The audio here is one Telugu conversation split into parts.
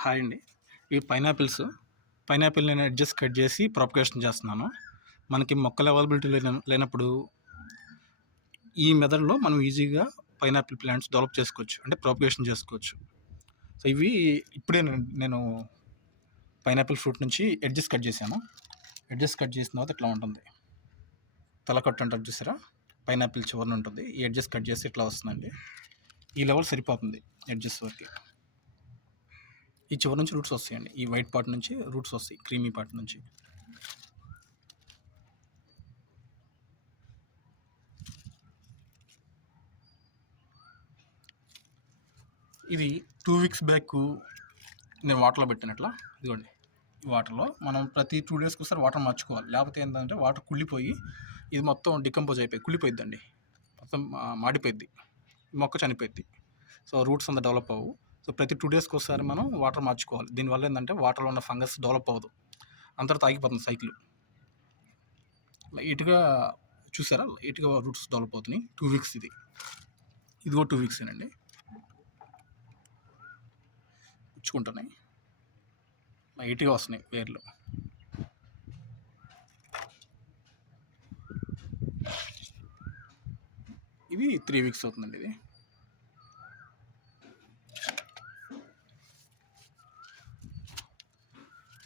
హాయ్ అండి. ఈ పైనాపిల్ నేను ఎడ్జెస్ కట్ చేసి ప్రాపగేషన్ చేస్తున్నాను. మనకి మొక్కలు అవైలబిలిటీ లేనప్పుడు ఈ మెథడ్‌లో మనం ఈజీగా పైనాపిల్ ప్లాంట్స్ డెవలప్ చేసుకోవచ్చు. అంటే ప్రాపగేషన్ చేసుకోవచ్చు. సో, ఇవి ఇప్పుడే నేను పైనాపిల్ ఫ్రూట్ నుంచి ఎడ్జెస్ కట్ చేశాను. ఎడ్జెస్ కట్ చేసిన తర్వాత ఇట్లా ఉంటుంది. తలకట్టు అంటారు చూసారా? పైనాపిల్ చివరన ఉంటుంది. ఈ ఎడ్జెస్ కట్ చేసి ఇట్లా వస్తుందండి. ఈ లెవెల్ సరిపోతుంది ఎడ్జెస్ వరకి. ఈ చివరి నుంచి రూట్స్ వస్తాయండి. ఈ వైట్ పార్ట్ నుంచి రూట్స్ వస్తాయి, క్రీమీ పార్ట్ నుంచి. ఇది 2 వీక్స్ బ్యాక్ నేను వాటర్లో పెట్టినట్లా. ఇదిగోండి, ఈ వాటర్లో మనం ప్రతి 2 డేస్కి ఒకసారి వాటర్ మార్చుకోవాలి. లేకపోతే ఏంటంటే వాటర్ కుళ్ళిపోయి ఇది మొత్తం డికంపోజ్ అయిపోయి కుళ్ళిపోయిద్దండి, మొత్తం మాడిపోయిద్ది, మొక్క చనిపోయిద్ది. సో రూట్స్ అంతా డెవలప్ అవ్వవు. సో ప్రతి 2 డేస్కి ఒకసారి మనం వాటర్ మార్చుకోవాలి. దీనివల్ల ఏంటంటే వాటర్లో ఉన్న ఫంగస్ డెవలప్ అవ్వదు, అంతటితో ఆగిపోతుంది సైకిల్. లైట్గా చూసారా, లైట్గా రూట్స్ డెవలప్ అవుతున్నాయి. 2 వీక్స్ ఇదిగో 2 వీక్సేనండి. పుచ్చుకుంటున్నాయి, లైట్గా వస్తున్నాయి వేర్లు. ఇవి 3 వీక్స్ అవుతుందండి.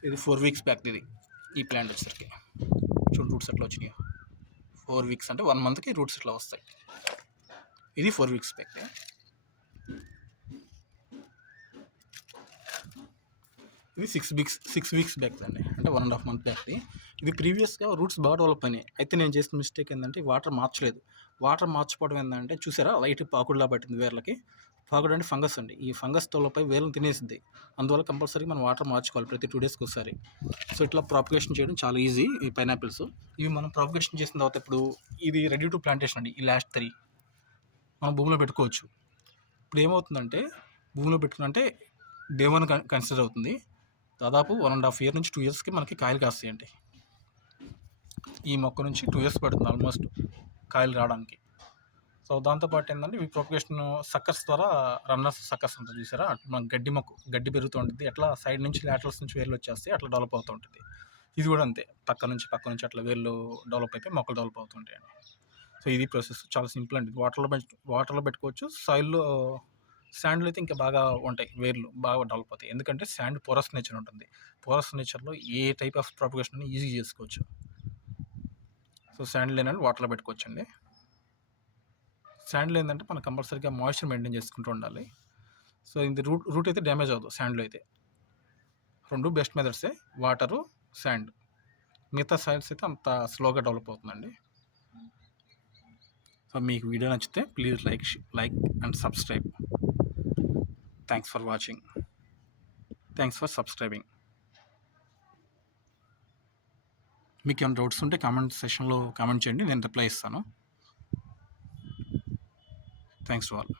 ఇది 4 వీక్స్ బ్యాక్. ఈ ప్లాంట్ వచ్చేసరికి చూడండి రూట్స్ ఎట్లా వచ్చినాయి. 4 వీక్స్ అంటే 1 మంత్కి రూట్స్ ఇట్లా వస్తాయి. ఇది 4 వీక్స్ బ్యాక్. ఇది 6 వీక్స్ బ్యాక్ అండి, అంటే 1.5 మంత్ బ్యాక్ది. ఇది ప్రీవియస్గా రూట్స్ బాగా డెవలప్ అయినాయి. అయితే నేను చేసిన మిస్టేక్ ఏంటంటే వాటర్ మార్చలేదు. వాటర్ మార్చుకోవడం ఏంటంటే చూసారా, లైట్ పాకుడులా పట్టింది వేర్లకి. పాకుడు అంటే ఫంగస్ అండి. ఈ ఫంగస్ డెవలప్ అయి వేర్లను తినేసింది. అందువల్ల కంపల్సరీ మనం వాటర్ మార్చుకోవాలి ప్రతి 2 డేస్కి ఒకసారి. సో ఇట్లా ప్రాపగేషన్ చేయడం చాలా ఈజీ. ఈ పైనాపిల్స్ ఇవి మనం ప్రాపగేషన్ చేసిన తర్వాత ఇప్పుడు ఇది రెడీ టు ప్లాంటేషన్ అండి. ఈ లాస్ట్ 3 మనం భూమిలో పెట్టుకోవచ్చు. ఇప్పుడు ఏమవుతుందంటే భూమిలో పెట్టుకుంటే డే 1 కన్సిడర్ అవుతుంది. దాదాపు 1.5 ఇయర్ నుంచి 2 ఇయర్స్కి మనకి కాయలు కాస్తాయండి. ఈ మొక్క నుంచి 2 ఇయర్స్ పడుతుంది ఆల్మోస్ట్ కాయలు రావడానికి. సో దాంతోపాటు ఏంటంటే ఈ ప్రొపగేషన్ సక్కర్స్ ద్వారా, రన్నర్స్ సక్కర్స్ ఉంటుంది చూసారా, మనకు గడ్డి పెరుగుతూ ఉంటుంది. అట్లా సైడ్ నుంచి లాటరల్స్ నుంచి వేర్లు వచ్చేస్తాయి, అట్లా డెవలప్ అవుతూ ఉంటుంది. ఇది కూడా అంతే, పక్క నుంచి అట్లా వేర్లు డెవలప్ అయిపోయి మొక్కలు డెవలప్ అవుతుంటాయండి. సో ఇది ప్రాసెస్ చాలా సింపుల్ అండి. వాటర్లో పెట్టుకోవచ్చు. సాయిల్లో, శాండ్లో అయితే ఇంకా బాగా ఉంటాయి, వేర్లు బాగా డెవలప్ అవుతాయి. ఎందుకంటే శాండ్ పోరస్ నేచర్ ఉంటుంది. పోరస్ నేచర్లో ఏ టైప్ ఆఫ్ ప్రొపగేషన్ అని ఈజీ చేసుకోవచ్చు. సో శాండ్ లేనండి వాటర్లో పెట్టుకోవచ్చు అండి. శాండ్లో ఏంటంటే మనం కంపల్సరీగా మాయిశ్చర్ మెయింటైన్ చేసుకుంటూ ఉండాలి. సో ఇది రూట్ అయితే డ్యామేజ్ అవ్వదు శాండ్లో అయితే. 2 బెస్ట్ మెథడ్సే, వాటరు, శాండ్. మిగతా సాయిల్స్ అయితే అంత స్లోగా డెవలప్ అవుతుందండి. సో మీకు వీడియో నచ్చితే please like and subscribe. Thanks for watching. Thanks for subscribing. మీకు ఏమైనా డౌట్స్ ఉంటే కామెంట్ సెషన్లో కామెంట్ చేయండి, నేను రిప్లై ఇస్తాను. Thanks to all.